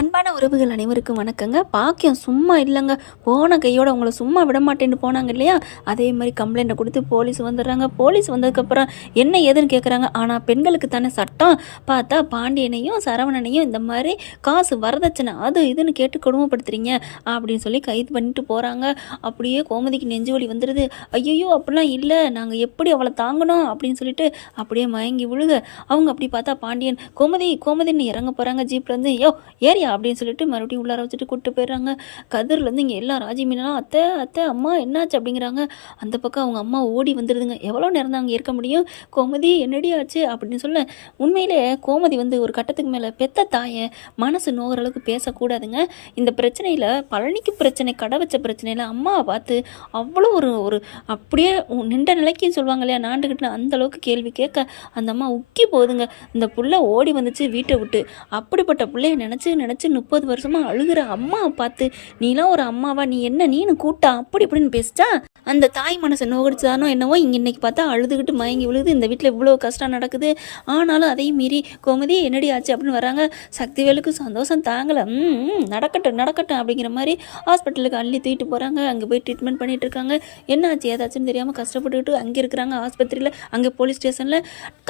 அன்பான உறவுகள் அனைவருக்கும் வணக்கங்க. பாக்கியம் சும்மா இல்லைங்க. போன கையோட உங்களை சும்மா விட மாட்டேன்னு போனாங்க இல்லையா? அதே மாதிரி கம்ப்ளைண்ட்டை கொடுத்து போலீஸ் வந்துடுறாங்க. போலீஸ் வந்ததுக்கப்புறம் என்ன ஏதுன்னு கேட்குறாங்க ஆனால் பெண்களுக்கு தானே சட்டம். பார்த்தா பாண்டியனையும் சரவணனையும் இந்த மாதிரி காசு வரதட்சணை அது இதுன்னு கேட்டு கொடுமைப்படுத்துறீங்க அப்படின்னு சொல்லி கைது பண்ணிட்டு போகிறாங்க அப்படியே கோமதிக்கு நெஞ்சு வலி வந்துடுது ஐயோ அப்படிலாம் இல்லை. நாங்கள் எப்படி அவளை தாங்கணும் அப்படின்னு சொல்லிட்டு அப்படியே மயங்கி விழுக. அவங்க அப்படி பார்த்தா பாண்டியன் கோமதி கோமதின்னு இறங்க போகிறாங்க ஜீப்லேருந்து ஐயோ ஏறி ஏரியா அப்படின்னு சொல்லிட்டு மறுபடியும் உள்ளார வச்சுட்டு கூப்பிட்டு போயிடுறாங்க. கதிர்லேருந்து இங்கே எல்லா ராஜி அத்தை அத்தை அம்மா என்னாச்சு அப்படிங்கிறாங்க. அந்த பக்கம் அவங்க அம்மா ஓடி வந்துடுதுங்க எவ்வளோ நேரம் தான் அங்கே இருக்க முடியும்? கோமதி என்னடி ஆச்சு? அப்படின்னு சொல்ல உண்மையிலே கோமதி வந்து ஒரு கட்டத்துக்கு மேலே பெத்த தாயை மனசு நோகிற அளவுக்கு பேசக்கூடாதுங்க. இந்த பிரச்சனையில் பழனிக்கு பிரச்சனை கடை வச்ச பிரச்சனையில் அம்மாவை பார்த்து அவ்வளோ ஒரு ஒரு அப்படியே நின்ற நிலைக்குன்னு சொல்லுவாங்க இல்லையா? நாண்டுக்கிட்டு அந்த அளவுக்கு கேள்வி கேட்க அந்த அம்மா உக்கி போகுதுங்க. இந்த புள்ள ஓடி வந்துச்சு வீட்டை விட்டு. அப்படிப்பட்ட பிள்ளைய நினச்சி நினச்சி முப்பது வருஷமாக அழுகிற அம்மாவை பார்த்து நீலாம் ஒரு அம்மாவா? நீ என்ன? நீனு கூட்டா அப்படி இப்படின்னு பேசிச்சா அந்த தாய் மனசை நோகடிச்சதானோ என்னவோ இங்கே இன்றைக்கி பார்த்தா அழுதுகிட்டு மயங்கி விழுது. இந்த வீட்டில் இவ்வளோ கஷ்டம் நடக்குது. ஆனாலும் அதையும் மீறி கோமதி என்னடி ஆச்சு அப்படின்னு வராங்க. சக்திவேலுக்கு சந்தோஷம் தாங்கலை. ம் நடக்கட்டும் நடக்கட்டும் அப்படிங்கிற மாதிரி ஹாஸ்பிட்டலுக்கு அள்ளி தூக்கிட்டு போகிறாங்க அங்கே போய் ட்ரீட்மெண்ட் பண்ணிட்டு இருக்காங்க. என்ன ஆச்சு ஏதாச்சுன்னு தெரியாமல் கஷ்டப்பட்டுக்கிட்டு அங்கே இருக்கிறாங்க ஆஸ்பத்திரியில். அங்கே போலீஸ் ஸ்டேஷனில்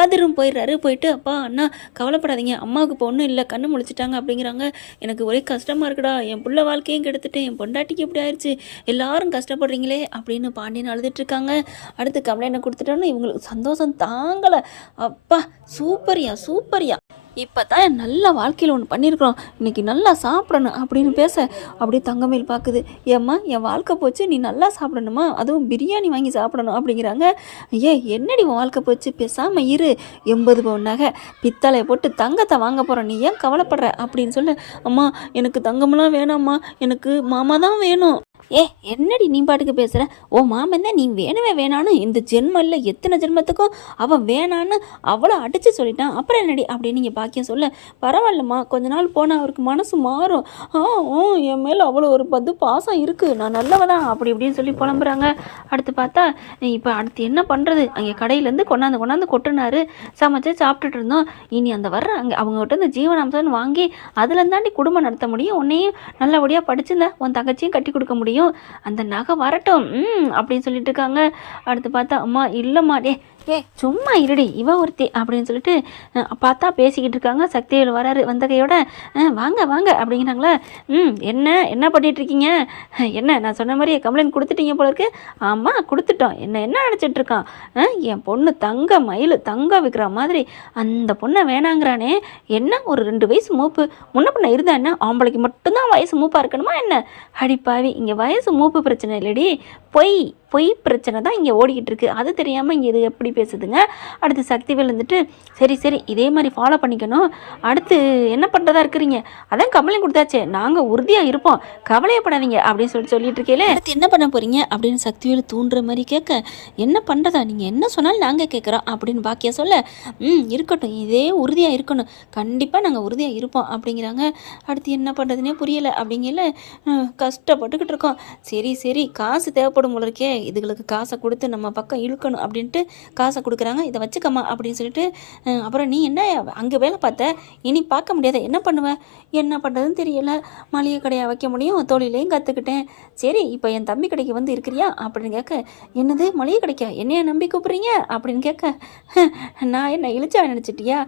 கதிரும் போயிடுறாரு. போயிட்டு அப்பா அண்ணா கவலைப்படாதீங்க. அம்மாவுக்கு இப்போ ஒன்றும் இல்லை. கண்ணு முழிச்சிட்டாங்க அப்படிங்கிறாங்க. எனக்கு ஒரே கஷ்டமாக இருக்குடா. என் பிள்ளை வாழ்க்கையும் கெடுத்துட்டேன். என் பொண்டாட்டிக்கு இப்படி ஆயிடுச்சு எல்லாரும் கஷ்டப்படுறீங்களே அப்படின்னு பாண்டியன் அழுதுட்ருக்காங்க அடுத்து கம்ப்ளைண்ட்டை கொடுத்துட்டோன்னு இவங்களுக்கு சந்தோஷம் தாங்கலை. அப்பா சூப்பர்யா சூப்பர்யா. இப்போ தான் நல்ல வாழ்க்கையில் ஒன்று பண்ணியிருக்கிறோம் இன்னைக்கு நல்லா சாப்பிடணும் அப்படின்னு பேச அப்படியே தங்கமேல் பார்க்குது ஏம்மா என் வாழ்க்கை போச்சு நீ நல்லா சாப்பிடணுமா? அதுவும் பிரியாணி வாங்கி சாப்பிடணும் அப்படிங்கிறாங்க. ஏ என்னடி உன் வாழ்க்கை போச்சு? பேசாமல் இரு. எண்பது பவுன் நகை பித்தளையை போட்டு தங்கத்தை வாங்க போகிறோம் நீ ஏன் கவலைப்படுற அப்படின்னு சொல்லு. அம்மா எனக்கு தங்கம்லாம் வேணாம்மா. எனக்கு மாமா தான் வேணும். ஏ என்னடி நீ பாட்டுக்கு பேசுகிற ஓ மாமன் தான் நீ வேணவே வேணான்னு இந்த ஜென்மல்ல எத்தனை ஜென்மத்துக்கும் அவன் வேணான்னு அவ்வளோ அடித்து சொல்லிட்டான். அப்புறம் என்னடி அப்படின்னு நீங்கள் பாக்கியம் சொல்ல? பரவாயில்லம்மா கொஞ்ச நாள் போனால் அவருக்கு மனசு மாறும். ஆ ஓ என் மேலே அவ்வளோ ஒரு பத்து பாசம் இருக்குது நான் நல்லவ தான் அப்படி இப்படின்னு சொல்லி புலம்புறாங்க. அடுத்து பார்த்தா இப்போ அடுத்து என்ன பண்ணுறது அங்கே கடையிலேருந்து கொண்டாந்து கொண்டாந்து கொட்டுனாரு. சமைச்சு சாப்பிட்டுட்டு இருந்தோம். இனி அந்த வர்ற அங்கே அவங்ககிட்ட இந்த ஜீவனாம்சம்னு வாங்கி அதுலேருந்தாண்டி குடும்பம் நடத்த முடியும். உன்னையும் நல்லபடியாக படிச்சிருந்த உன் தங்கச்சியும் கட்டி கொடுக்க முடியும். அந்த நகை வரட்டும் அப்படின்னு சொல்லிட்டு இருக்காங்க. அடுத்து பார்த்தா அம்மா இல்லைம்மா டே ஏ சும்மா இருடி இவ ஒருத்தி அப்படின்னு சொல்லிட்டு பார்த்தா பேசிக்கிட்டு இருக்காங்க. சக்திவேல் வராரு வந்த கையோட வாங்க வாங்க அப்படிங்கிறாங்களா. ம் என்ன என்ன பண்ணிட்டு இருக்கீங்க? என்ன நான் சொன்ன மாதிரியே கம்ப்ளைண்ட் கொடுத்துட்டீங்க போல இருக்கு. ஆமாம் கொடுத்துட்டோம். என்ன என்ன நினச்சிட்டு இருக்கான்? என் பொண்ணு தங்க மயில் தங்க விற்கிற மாதிரி. அந்த பொண்ணை வேணாங்கிறானே. என்ன ஒரு ரெண்டு வயசு மூப்பு. முன்ன பொண்ணை இருந்தா என்ன? ஆம்பளைக்கு மட்டும்தான் வயசு மூப்பாக இருக்கணுமா என்ன? அடிப்பாவி இங்கே வயசு மூப்பு பிரச்சனை இல்லடி. பொய் பொய் பிரச்சனை தான் இங்கே ஓடிக்கிட்டு இருக்கு. அது தெரியாமல் இங்கே இது எப்படி பேசுதுங்க. அடுத்து சக்திவேல் வந்துட்டு சரி சரி இதே மாதிரி ஃபாலோ பண்ணிக்கணும். அடுத்து என்ன பண்ணுறதா இருக்கிறீங்க? அதான் கம்பளைண்ட் கொடுத்தாச்சே. நாங்கள் உறுதியாக இருப்போம். கவலையப்படாதீங்க. அப்படின்னு சொல்லிட்டு சொல்லிட்டு இருக்கேல அடுத்து என்ன பண்ண போகிறீங்க அப்படின்னு சக்திவேல் தூண்டுற மாதிரி கேட்க என்ன பண்ணுறதா நீங்கள் என்ன சொன்னாலும் நாங்கள் கேட்குறோம். அப்படின்னு பாக்கியா சொல்ல ம் இருக்கட்டும். இதே உறுதியாக இருக்கணும். கண்டிப்பாக நாங்கள் உறுதியாக இருப்போம். அப்படிங்கிறாங்க. அடுத்து என்ன பண்ணுறதுனே புரியலை. அப்படிங்கல கஷ்டப்பட்டுக்கிட்டு இருக்கோம். சரி சரி காசு தேவைப்படும் போல இருக்கே. இதுகளுக்கு காசை கொடுத்து நம்ம பக்கம் இழுக்கணும். அப்படின்ட்டு காசை கொடுக்குறாங்க இதை வச்சுக்கம்மா அப்படின்னு சொல்லிட்டு அப்புறம் நீ என்ன அங்கே வேலை பார்த்த? இனி பார்க்க முடியாத என்ன பண்ணுவ? என்ன பண்ணுறதுன்னு தெரியல. மளிகை கடையாக வைக்க முடியும் தொழிலையும் கற்றுக்கிட்டேன் சரி இப்போ என் தம்பி கடைக்கு வந்து இருக்கிறியா? அப்படின்னு கேட்க என்னது மளிகை கடைக்கா? என்னைய நம்பி கூப்பிட்றீங்க? அப்படின்னு கேட்க நான் என்ன இழிச்சா நினச்சிட்டியா?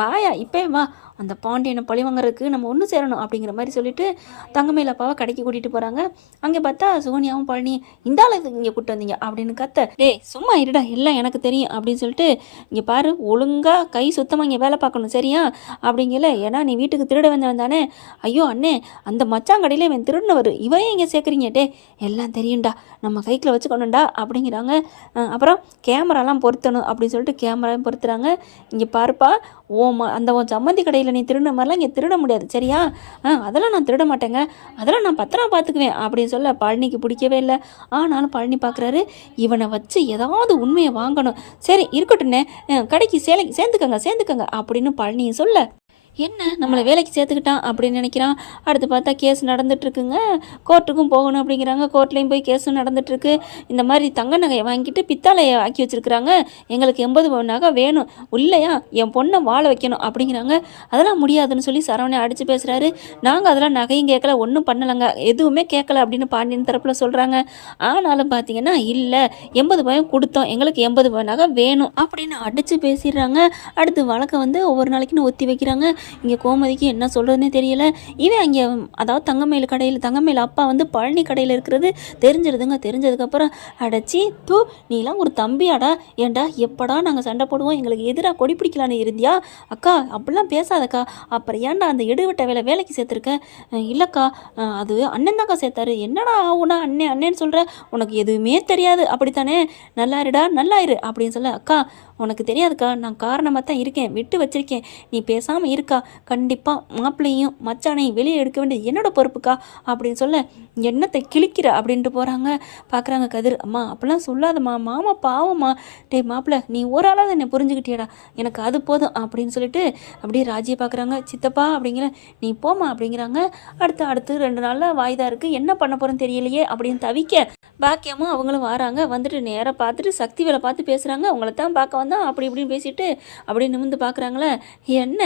வாயா இப்போ வா. அந்த பாண்டியனை பழி வாங்குறதுக்கு நம்ம ஒன்று சேரணும் அப்படிங்கிற மாதிரி சொல்லிட்டு தங்கமேல அப்பாவை கடைக்கு கூட்டிகிட்டு போகிறாங்க அங்கே பார்த்தா சோனியாவும் பழனி இந்த அளவுக்கு இங்கே கூப்பிட்டு வந்தீங்க? அப்படின்னு கத்த டேய் சும்மா இருடா எல்லாம் எனக்கு தெரியும் அப்படின்னு சொல்லிட்டு இங்கே பாரு ஒழுங்காக கை சுத்தமாக இங்கே வேலை பார்க்கணும் சரியா? அப்படிங்கல ஏன்னா நீ வீட்டுக்கு திருட வந்தவன் தானே? ஐயோ அண்ணே அந்த மச்சான் கடையில் இவன் திருடினவர் இவரே இங்கே சேர்க்குறீங்க டே எல்லாம் தெரியும்டா நம்ம கைக்கில் வச்சுக்கணும்டா அப்படிங்கிறாங்க. அப்புறம் கேமராலாம் பொருத்தணும் அப்படின்னு சொல்லிட்டு கேமராவும் பொருத்துறாங்க. இங்கே பாருப்பா ஓ ம அந்த உன் சம்மந்தி கடையில் நீ திருடின மாதிரிலாம் இங்கே திருட முடியாது. சரியா? ஆ அதெல்லாம் நான் திருட மாட்டேங்க. அதெல்லாம் நான் பத்திரம் பார்த்துக்குவேன் அப்படின்னு சொல்ல பழனிக்கு பிடிக்கவே இல்லை. ஆனாலும் பழனி பார்க்குறாரு இவனை வச்சு ஏதாவது உண்மையை வாங்கணும். சரி இருக்கட்டும்னே. கடைக்கு சேலை சேர்ந்துக்கங்க சேர்ந்துக்கங்க அப்படின்னு பழனியை சொல்ல என்ன? நம்மளை வேலைக்கு சேர்த்துக்கிட்டான் அப்படின்னு நினைக்கிறான். அடுத்து பார்த்தா கேஸ் நடந்துட்டுருக்குங்க. கோர்ட்டுக்கும் போகணும் அப்படிங்கிறாங்க. கோர்ட்லேயும் போய் கேஸும் நடந்துட்டுருக்கு. இந்த மாதிரி தங்க நகையை வாங்கிட்டு பித்தாலையை ஆக்கி வச்சிருக்கிறாங்க. எங்களுக்கு எண்பது நகை வேணும். இல்லையா? என் பொண்ணை வாழ வைக்கணும் அப்படிங்கிறாங்க. அதெல்லாம் முடியாதுன்னு சொல்லி சரவணை அடித்து பேசுகிறாரு நாங்கள் அதெல்லாம் நகையும் கேட்கல ஒன்றும் பண்ணலைங்க. எதுவுமே கேட்கல அப்படின்னு பாண்டியன் தரப்பில் சொல்கிறாங்க ஆனாலும் பார்த்தீங்கன்னா இல்லை எண்பது பயம் கொடுத்தோம். எங்களுக்கு எண்பது நகை வேணும் அப்படின்னு அடித்து பேசிடுறாங்க. அடுத்து வழக்கை வந்து ஒவ்வொரு நாளைக்குன்னு ஒத்தி வைக்கிறாங்க. இங்கே கோமதிக்கு என்ன சொல்கிறதுனே தெரியல. இவன் அங்கே அதாவது தங்கமயில் கடையில் தங்கமயில் அப்பா வந்து பழனி கடையில் இருக்கிறது தெரிஞ்சிருதுங்க. தெரிஞ்சதுக்கப்புறம் அடச்சி தூ நீலாம் ஒரு தம்பியாடா. ஏன்டா எப்படா நாங்கள் சண்டை போடுவோம்? எங்களுக்கு எதிராக கொடி பிடிக்கலான்னு இருந்தியா? அக்கா அப்படிலாம் பேசாதக்கா. அப்புறம் ஏன்டா அந்த எடுவிட்ட வேலை வேலைக்கு சேர்த்துருக்க? இல்லைக்கா அது அண்ணன் தாக்கா சேர்த்தாரு. என்னடா ஆகுனா அண்ணன் அண்ணேன்னு சொல்கிற உனக்கு எதுவுமே தெரியாது. அப்படித்தானே? நல்லா இருடா அப்படின்னு சொல்ல அக்கா உனக்கு தெரியாதுக்கா நான் காரணமாக தான் இருக்கேன் விட்டு வச்சிருக்கேன். நீ பேசாமல் இருக்கா? கண்டிப்பாக மாப்பிள்ளையும் மச்சானையும் வெளியே எடுக்க வேண்டியது என்னோட பொறுப்புக்கா? அப்படின்னு சொல்ல என்னத்தை கிழிக்கிற அப்படின்ட்டு போகிறாங்க பார்க்குறாங்க கதிர். அம்மா அப்படிலாம் சொல்லாதம்மா. மாமா பாவம்மா. டேய் மாப்பிள்ள நீ ஒரு ஆளாவது என்னை புரிஞ்சுக்கிட்டியடா. எனக்கு அது போதும் அப்படின்னு சொல்லிட்டு அப்படியே ராஜியை பார்க்குறாங்க சித்தப்பா அப்படிங்கிற நீ போமா அப்படிங்கிறாங்க. அடுத்து அடுத்து ரெண்டு நாளில் வாய்தா இருக்குது என்ன பண்ண போகிறேன்னு தெரியலையே அப்படின்னு தவிக்க பாக்கியமும் அவங்களும் வராங்க. வந்துட்டு நேராக பார்த்துட்டு சக்தி வேலை பார்த்து பேசுகிறாங்க அவங்கள தான் பார்க்க வந்தோம் அப்படி இப்படின்னு பேசிட்டு அப்படியே நிமிந்து பார்க்குறாங்களே என்ன?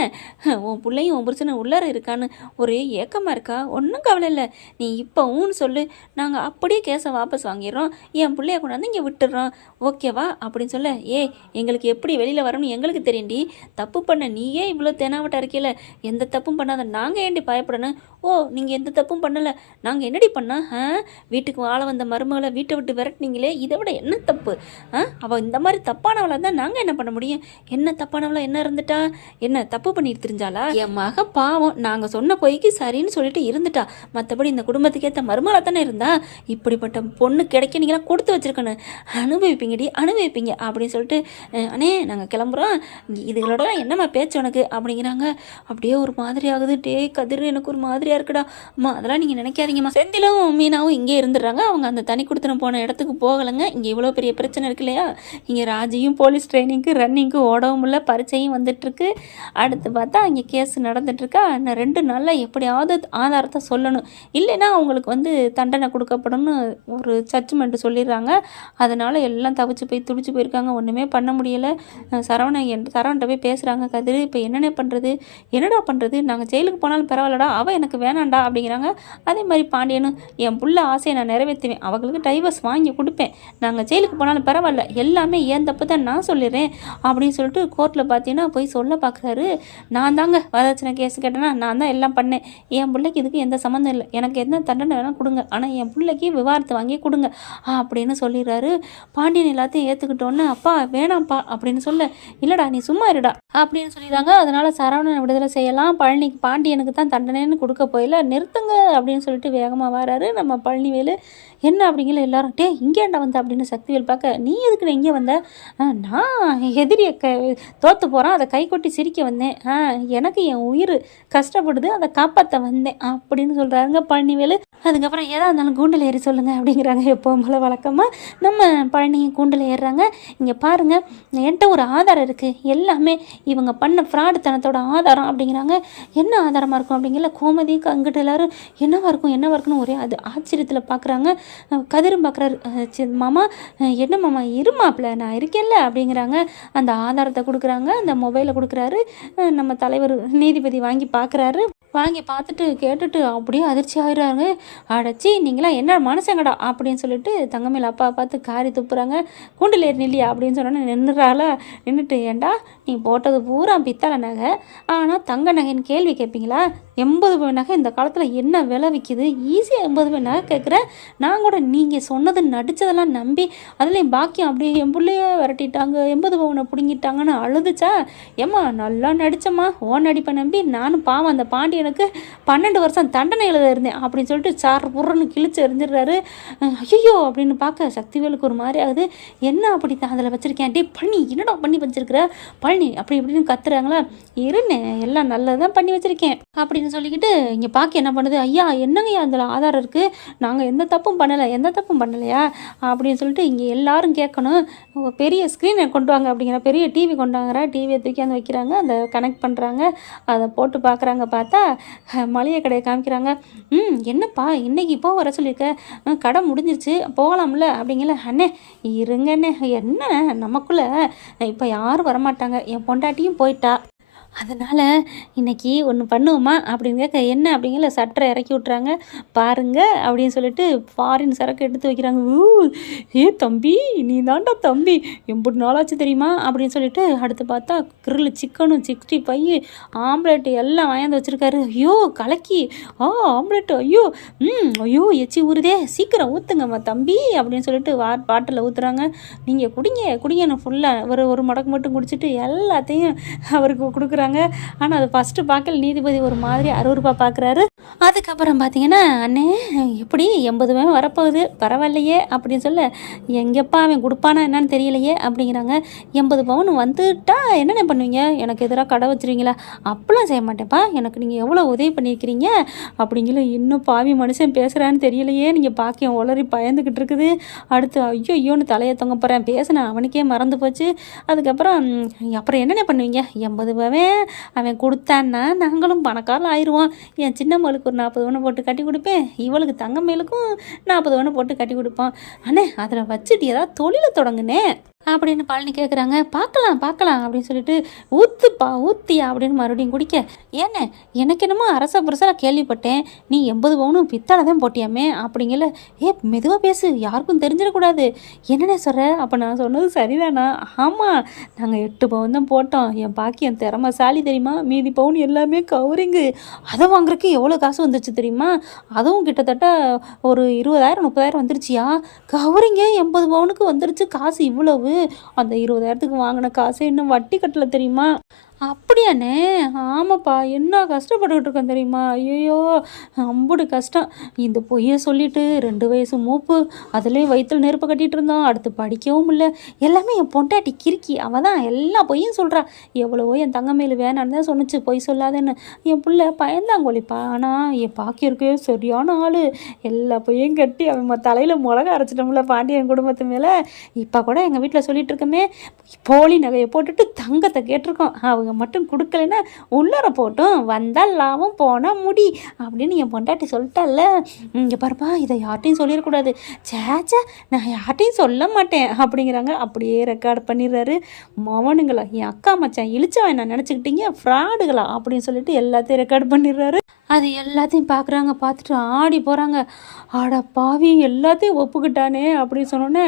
உன் பிள்ளையும் உன் புருஷனும் உள்ளார இருக்கான்னு ஒரே ஏக்கமாக இருக்கா? ஒன்றும் கவலை இல்லை. நீ இப்போ ஊன்னு சொல்லு. நாங்கள் அப்படியே கேஸை வாபஸ் வாங்கிடுறோம். என் பிள்ளைய கொண்டாந்து இங்கே விட்டுடுறோம். ஓகேவா அப்படின்னு சொல்ல ஏய் எங்களுக்கு எப்படி வெளியில் வரணும்னு எங்களுக்கு தெரியும்டி. தப்பு பண்ண நீயே இவ்வளோ தெனாவட்டா இருக்கையில எந்த தப்பும் பண்ணாத நாங்கள் ஏண்டி பயப்படணும்? ஓ நீங்கள் எந்த தப்பும் பண்ணலை. நாங்கள் என்னடி பண்ணால் ஆ? வீட்டுக்கு வாழ வந்த மருமகளை வீட்டை விட்டு விரட்டினீங்களே? இதை விட என்ன தப்பு? ஆ? அவள் இந்த மாதிரி தப்பானவளா தான் நாங்கள் என்ன பண்ண முடியும்? என்ன தப்பானவளா என்ன இருந்துட்டா? என்ன தப்பு பண்ணிட்டு தெரிஞ்சாளா? என் மக பாவம். நாங்கள் சொன்ன பொய்க்கு சரின்னு சொல்லிட்டு இருந்துட்டா. மற்றபடி இந்த குடும்பத்துக்கு ஏற்ற தானே இருந்தா? இப்படிப்பட்ட பொண்ணு கிடைக்க நீங்களாம் கொடுத்து வச்சிருக்கணும். அனுபவிப்பீங்கடி அனுபவிப்பீங்க அப்படின்னு சொல்லிட்டு அண்ணே நாங்கள் கிளம்புறோம். இதுகளோட என்னம்மா பேச்சு உனக்கு? அப்படிங்கிறாங்க. அப்படியே ஒரு மாதிரி ஆகுது. டே கதிர் எனக்கு ஒரு மாதிரியாக இருக்குடா. அம்மா அதெல்லாம் நீங்கள் நினைக்காதீங்கம்மா. செந்திலும் மீனாவும் இங்கே இருந்துடுறாங்க. அவங்க அந்த தனி கொடுத்துன்னு போன இடத்துக்கு போகலைங்க. இங்கே இவ்வளோ பெரிய பிரச்சனை இருக்கு இல்லையா? இங்கே ராஜியும் போலீஸ் ட்ரைனிங்க்கு ரன்னிங்க்கு ஓடவும் இல்லை பரீட்சையும் வந்துட்டுருக்கு. அடுத்து பார்த்தா இங்கே கேஸ் நடந்துட்டுருக்கா. இன்னும் ரெண்டு நாளில் எப்படியாவது ஆதாரத்தை சொல்லணும். இல்லைன்னா அவங்களுக்கு வந்து தண்டனை கொடுக்கப்படும்னு ஒரு ஜட்ஜ்மெண்ட் சொல்லிடுறாங்க. அதனால் எல்லாம் தவிச்சு போய் துடிச்சு போயிருக்காங்க. ஒன்றுமே பண்ண முடியலை. சரவணன் என் சரவண்கிட்ட போய் பேசுகிறாங்க கதிர் இப்போ என்னென்ன பண்ணுறது என்னடா பண்ணுறது நாங்கள் ஜெயிலுக்கு போனாலும் பரவாயில்லடா. அவள் எனக்கு வேணாண்டா அப்படிங்கிறாங்க. அதே மாதிரி பாண்டியனும் என் புள்ள ஆசையை நான் நிறைவேற்றுவேன். அவங்களுக்கு டைவர்ஸ் வாங்கி கொடுப்பேன். நாங்கள் ஜெயிலுக்கு போனாலும் பரவாயில்ல எல்லாமே ஏன் தப்பு தான் நான் சொல்லிடுறேன் அப்படின்னு சொல்லிட்டு கோர்ட்டில் பார்த்தீங்கன்னா போய் சொல்ல பார்க்குறாரு நான் தாங்க வரதட்சணை கேஸ் கேட்டேன்னா நான் தான் எல்லாம் பண்ணேன். என் பிள்ளைக்கு இதுக்கு எந்த சம்மந்தம் இல்லை. எனக்கு என்ன தண்டனை வேணால் கொடுங்க. ஆனால் என் பிள்ளைக்கு விவாதத்தை வாங்கி கொடுங்க அப்படின்னு சொல்லிடுறாரு. பாண்டியன் எல்லாத்தையும் ஏற்றுக்கிட்டோன்னு அப்பா வேணாம்ப்பா அப்படின்னு சொல்ல இல்லைடா நீ சும்மா இருடா அப்படின்னு சொல்லிடுறாங்க. அதனால் சரவணன் விடுதலை செய்யலாம். பழனிக்கு பாண்டியனுக்கு தான் தண்டனைன்னு கொடுக்க போயில நிறுத்துங்க அப்படின்னு சொல்லிட்டு வேகமாக வராரு. நம்ம பழனிவேலு என்ன அப்படிங்கிற எல்லாரும் டே இங்கேண்டா வந்த? அப்படின்னு சக்திவேல் பார்க்க நீ எதுக்கு இங்கே வந்த? நான் எதிரியை க தோற்று போகிறான் அதை கை கொட்டி சிரிக்க வந்தேன். ஆ எனக்கு என் உயிர் கஷ்டப்படுது அதை காப்பாற்ற வந்தேன் அப்படின்னு சொல்கிறாருங்க பழனிவேலு. அதுக்கப்புறம் ஏதா இருந்தாலும் கூண்டில் ஏறி சொல்லுங்கள் அப்படிங்கிறாங்க எப்போவும் போல வழக்கமாக நம்ம பழனி கூண்டில் ஏறுறாங்க. இங்கே பாருங்கள் என்கிட்ட ஒரு ஆதாரம் இருக்குது எல்லாமே இவங்க பண்ண ஃப்ராடுத்தனத்தோட ஆதாரம் அப்படிங்கிறாங்க. என்ன ஆதாரமாக இருக்கும்? அப்படிங்கிற கோமதி அங்கிட்ட எல்லாரும் என்னவாக இருக்கும் என்னவாக இருக்குன்னு ஒரே அது ஆச்சரியத்தில் பார்க்குறாங்க கதிரும் பார்க்குறாரு சரி மாமா என்ன மாமா இருமாப்பில் நான் இருக்கேன்ல அப்படிங்கிறாங்க. அந்த ஆதாரத்தை கொடுக்குறாங்க அந்த மொபைலை கொடுக்குறாரு. நம்ம தலைவர் நீதிபதி வாங்கி பார்க்குறாரு. வாங்கி பார்த்துட்டு கேட்டுட்டு அப்படியே அதிர்ச்சி ஆயிடுறாங்க. அடைச்சி நீங்களாம் என்ன மனசங்கடா அப்படின்னு சொல்லிட்டு தங்கமேல் அப்பா பார்த்து காரி துப்புறாங்க. கூண்டில் ஏறி நில்லியா அப்படின்னு சொன்னோன்னே நின்றுறாள. நின்றுட்டு ஏண்டா நீ போட்டது பூரா பித்தளை நகை. ஆனால் தங்க நகைன்னு கேள்வி கேட்பீங்களா? எண்பது ரூபாய் நகை இந்த காலத்தில் என்ன விலை விற்கிது ஈஸியாக எண்பது ரூபாய் நகை கேட்குறேன் நான் கூட நீங்கள் சொன்னது நடித்ததெல்லாம் நம்பி அதுலேயும் பாக்கியம் அப்படியே என் பிள்ளைய விரட்டிட்டாங்க. எண்பது பவுனை பிடுங்கிட்டாங்கன்னு அழுதுச்சா? ஏம்மா நல்லா நடித்தம்மா ஓ நடிப்பை நம்பி நானும் பாவம் அந்த பாண்டியனுக்கு பன்னெண்டு வருஷம் தண்டனை எழுத இருந்தேன் அப்படின்னு சொல்லிட்டு சார் புறன்னு கிழிச்சு எறிஞ்சிடுறாரு. ஐயோ அப்படின்னு பார்க்க சக்திவேலுக்கு ஒரு மாதிரி ஆகுது. என்ன அப்படி தான் அதில் வச்சுருக்கேன்? டே பழனி என்னடா பண்ணி வச்சிருக்கிற? பழனி அப்படி இப்படின்னு கத்துறாங்களா? இருண்ணே எல்லாம் நல்லதான் பண்ணி வச்சுருக்கேன். அப்படின்னு சொல்லிக்கிட்டு இங்கே பார்க்க என்ன பண்ணுது? ஐயா என்னங்கய்யா அதில் ஆதாரம் இருக்குது நாங்கள் எந்த தப்பும் பண்ணலை. எந்த தப்பும் பண்ணலையா? அப்படின்னு சொல்லிட்டு இங்கே எல்லாரும் கேட்கணும். பெரிய ஸ்க்ரீனை கொண்டு வாங்க அப்படிங்கிற பெரிய டிவி கொண்டு வாங்குற டிவியை தூக்கி வந்து வைக்கிறாங்க. அந்த கனெக்ட் பண்ணுறாங்க அதை போட்டு பார்க்குறாங்க பார்த்தா மளிகை கடையை காமிக்கிறாங்க. ம் என்னப்பா இன்னைக்கு இப்போ வர சொல்லியிருக்க? கடை முடிஞ்சிருச்சு. போகலாம்ல அப்படிங்கல அண்ணே இருங்கண்ணே. என்ன நமக்குள்ளே இப்போ யாரும் வரமாட்டாங்க. என் பொண்டாட்டியும் போயிட்டா. அதனால் இன்னைக்கு ஒன்று பண்ணுவோமா? அப்படின்னு கேட்க என்ன? அப்படிங்கிற சட்டரை இறக்கி விட்றாங்க பாருங்க அப்படின்னு சொல்லிட்டு ஃபாரின் சரக்கு எடுத்து வைக்கிறாங்க. ஊ ஏ தம்பி நீ தாண்டா தம்பி எம்புட்டு நாளாச்சு தெரியுமா? அப்படின்னு சொல்லிட்டு அடுத்து பார்த்தா கிரில் சிக்கனும் சிக்ஸ்டி ஃபைவ் ஆம்லேட்டு எல்லாம் வாங்கி வச்சுருக்காரு. ஐயோ கலக்கி. ஆ ஆம்லேட்டு ஐயோ ம் ஐயோ எச்சி ஊறுதே. சீக்கிரம் ஊற்றுங்கம்மா தம்பி அப்படின்னு சொல்லிட்டு வா பாட்டில் ஊற்றுறாங்க நீங்கள் குடிங்க குடிங்க. ஃபுல்லாக ஒரு ஒரு மடக்கு மட்டும் குடிச்சிட்டு எல்லாத்தையும் அவருக்கு கொடுக்குற கொடுக்குறாங்க ஆனால் அது ஃபஸ்ட்டு பார்க்கல. நீதிபதி ஒரு மாதிரி அறுவறுப்பாக பார்க்குறாரு. அதுக்கப்புறம் பார்த்தீங்கன்னா அண்ணே எப்படி எண்பது பவன் வரப்போகுது? பரவாயில்லையே அப்படின்னு சொல்ல எங்கேப்பா அவன் கொடுப்பானா என்னன்னு தெரியலையே அப்படிங்கிறாங்க. எண்பது பவுன் வந்துட்டா என்னென்ன பண்ணுவீங்க? எனக்கு எதிராக கடை வச்சிருவீங்களா? அப்பெல்லாம் செய்ய மாட்டேன்ப்பா. எனக்கு நீங்கள் எவ்வளோ உதவி பண்ணியிருக்கிறீங்க? அப்படிங்கிற இன்னும் பாவி மனுஷன் பேசுகிறான்னு தெரியலையே. நீங்கள் பாக்கியம் உளறி பயந்துக்கிட்டு இருக்குது. அடுத்து ஐயோ ஐயோன்னு தலையை தொங்க போகிறேன் பேசினேன் அவனுக்கே மறந்து போச்சு. அதுக்கப்புறம் அப்புறம் என்னென்ன பண்ணுவீங்க? எண்பது அவன் கொடுத்தான்னா நாங்களும் பணக்காரம் ஆயிடுவோம். என் சின்ன மகளுக்கு ஒரு நாற்பது ஒன்று போட்டு கட்டி கொடுப்பேன். இவளுக்கு தங்கமேலுக்கும் நாற்பது ஒன்று போட்டு கட்டி கொடுப்போம். அண்ணே அதில் வச்சுட்டு ஏதாவது தொழிலை தொடங்குனே. அப்படின்னு பழனி கேட்குறாங்க பார்க்கலாம் பார்க்கலாம் அப்படின்னு சொல்லிட்டு ஊத்துப்பா ஊத்தியா அப்படின்னு மறுபடியும் குடிக்க. ஏண்ணே எனக்கு என்னமோ அரச புரசலாக கேள்விப்பட்டேன். நீ எண்பது பவுனும் பித்தால தான் போட்டியாமே அப்படிங்கல. ஏ மெதுவாக பேசு யாருக்கும் தெரிஞ்சிடக்கூடாது. என்னென்ன சொல்கிற அப்போ நான் சொன்னது சரிதானா? ஆமாம் நாங்கள் எட்டு பவுன் தான் போட்டோம். என் பாக்கியம் திறமை சாலி தெரியுமா? மீதி பவுன் எல்லாமே கவரிங்கு அதை வாங்குறதுக்கு எவ்வளோ காசு வந்துருச்சு தெரியுமா? அதுவும் கிட்டத்தட்ட ஒரு இருபதாயிரம் முப்பதாயிரம் வந்துருச்சியா? கவரிங்க எண்பது பவுனுக்கு வந்துருச்சு காசு இவ்வளவு. அந்த இருபதாயிரத்துக்கு வாங்கின காசை இன்னும் வட்டி கட்டல தெரியுமா? அப்படியாண்ணே? ஆமாப்பா என்ன கஷ்டப்பட்டுக்கிட்டு இருக்கேன் தெரியுமா? ஐயோ அம்புடு கஷ்டம். இந்த பொய்யை சொல்லிட்டு ரெண்டு வயசு மூப்பு அதுலேயும் வயிற்றுல நெருப்பு கட்டிகிட்டு இருந்தோம் அடுத்து படிக்கவும் இல்லை. எல்லாமே என் பொண்டாட்டி கிறுக்கி. அவள் தான் எல்லா பொய்யும் சொல்கிறா எவ்வளவோ என் தங்கமையில் வேணான்னு தான் சொன்னுச்சு பொய் சொல்லாதேன்னு. என் பிள்ளை பயந்தாங்கொழிப்பா. ஆனால் என் பாக்கியிருக்கே சரியான ஆள். எல்லா பொய்யும் கட்டி அவன் தலையில் மிளகா அரைச்சிட்டோம்ல பாண்டியன் குடும்பத்து மேலே. இப்போ கூட எங்கள் வீட்டில் சொல்லிட்டு இருக்கமே போலி நகையை போட்டுட்டு தங்கத்தை கேட்டிருக்கோம் அவங்க மட்டும் கொடுக்கலன்னா உள்ளர போட்டும். வந்தால் லாபம் போனால் முடி அப்படின்னு என் பொண்டாட்டி சொல்லிட்டால இங்கே பாருப்பா இதை யார்ட்டையும் சொல்லிடக்கூடாது. சேச்சா நான் யார்ட்டையும் சொல்ல மாட்டேன் அப்படிங்கிறாங்க. அப்படியே ரெக்கார்ட் பண்ணிடுறாரு மவனுங்களா. என் அக்கா மச்சான் இழிச்சவன் நான் நினச்சிக்கிட்டீங்க? ஃப்ராடுகளா அப்படின்னு சொல்லிட்டு எல்லாத்தையும் ரெக்கார்ட் பண்ணிடுறாரு. அது எல்லாத்தையும் பார்க்குறாங்க பார்த்துட்டு ஆடி போகிறாங்க ஆட பாவி எல்லாத்தையும் ஒப்புக்கிட்டானே அப்படின்னு சொன்னோன்னே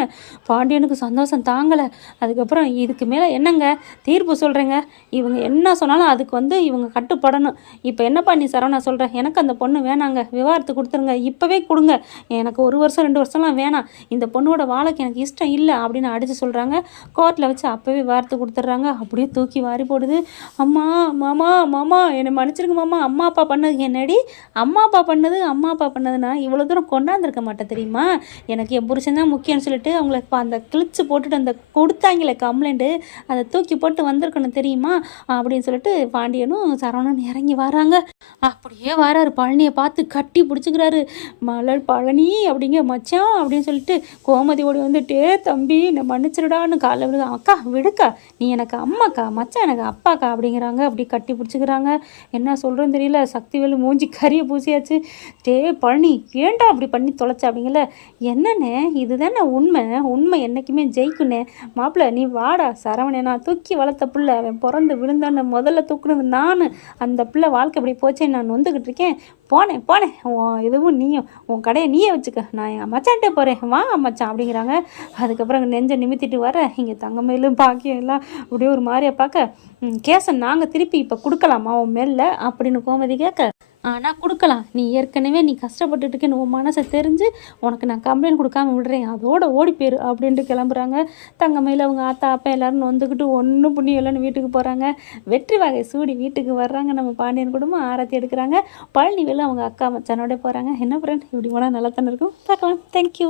பாண்டியனுக்கு சந்தோஷம் தாங்கலை. அதுக்கப்புறம் இதுக்கு மேலே என்னங்க? தீர்ப்பு சொல்கிறேங்க இவங்க என்ன சொன்னாலும் அதுக்கு வந்து இவங்க கட்டுப்படணும். இப்போ என்னப்பா நீ சரவணா சொல்கிறேன் எனக்கு அந்த பொண்ணு வேணாங்க. விவாகரத்து கொடுத்துருங்க. இப்போவே கொடுங்க. எனக்கு ஒரு வருஷம் ரெண்டு வருஷம்லாம் வேணாம். இந்த பொண்ணோட வாழைக்கு எனக்கு இஷ்டம் இல்லை அப்படின்னு அடித்து சொல்கிறாங்க கோர்ட்டில் வச்சு அப்போவே வார்த்தை கொடுத்துட்றாங்க. அப்படியே தூக்கி வாரி போடுது. அம்மா மாமா மாமா என்னை மன்னிச்சிருங்க மாமா. அம்மா அப்பா பண்ணது என்னடி? அம்மா அப்பா பண்ணது அம்மா அப்பா பண்ணதுன்னா இவ்வளோ தூரம் கொண்டாந்துருக்க மாட்டேன் தெரியுமா? எனக்கு என் புருஷன் தான் முக்கியம்னு சொல்லிட்டு அவங்கள இப்போ அந்த கிழிச்சு போட்டுட்டு அந்த கொடுத்தாங்களே கம்ப்ளைண்ட்டு அதை தூக்கி போட்டு வந்திருக்கணும் தெரியுமா? அப்படின்னு சொல்லிட்டு பாண்டியனும் சரவணன் இறங்கி வராங்க. அப்படியே வராரு. பழனியை பார்த்து கட்டி பிடிச்சிக்கிறாரு. மலர் பழனி அப்படிங்க மச்சான் அப்படின்னு சொல்லிட்டு கோமதி ஓடி வந்துட்டே தம்பி என்னை மன்னிச்சிருடான்னு காலைல விழுது அக்கா விடுக்கா நீ எனக்கு அம்மாக்கா மச்சான் எனக்கு அப்பாக்கா அப்படிங்கிறாங்க. அப்படி கட்டி பிடிச்சிக்கிறாங்க. என்ன சொல்கிறோன்னு தெரியல. சக்திவேலு மூஞ்சி கறியை பூசியாச்சு. டே பழனி ஏன்டா அப்படி பண்ணி தொலைச்ச அப்படிங்கல என்னண்ணே? இதுதானே உண்மை. உண்மை என்னைக்குமே ஜெயிக்குண்ணே மாப்பிள்ள நீ வாடா. சரவணே நான் தூக்கி வளர்த்த பிள்ளை. அவன் பிறந்து விழுந்தான்னு முதல்ல தூக்குனது நான். அந்த பிள்ளை வாழ்க்கை அப்படி போச்சே நான் நொந்துக்கிட்டு இருக்கேன். போனேன் போனேன் உன் இதுவும் நீயும். உன் கடையை நீயே வச்சுக்க. நான் என் மச்சான்ட்டே போகிறேன் வா மச்சான் அப்படிங்கிறாங்க. அதுக்கப்புறம் நெஞ்சை நிமித்திட்டு வர இங்கே தங்கமயிலும் பாக்கியம் எல்லாம் அப்படியே ஒரு மாதிரியா பார்க்க கேசன் நாங்கள் திருப்பி இப்போ கொடுக்கலாமா உன் மேலே அப்படின்னு கோமதி கேட்க ஆனால் கொடுக்கலாம். நீ ஏற்கனவே நீ கஷ்டப்பட்டுட்டு இருக்கேன்னு உன் மனசை தெரிஞ்சு உனக்கு நான் கம்ப்ளைண்ட் கொடுக்காம விடுறேன். அதோட ஓடி போயிரு அப்படின்ட்டு கிளம்புறாங்க. தங்கமையில் அவங்க ஆத்தா அப்பா எல்லோரும் வந்துக்கிட்டு ஒன்றும் புண்ணியம் இல்லைன்னு வீட்டுக்கு போகிறாங்க வெற்றி வகை சூடி வீட்டுக்கு வர்றாங்க. நம்ம பாண்டியன் குடும்பம் ஆரத்தி எடுக்கிறாங்க. பழனி வெளில அவங்க அக்கா மச்சானோட போகிறாங்க என்ன ஃப்ரெண்ட் இப்படி போனால் நல்லா தானே இருக்கும்? பார்க்கலாம். தேங்க்யூ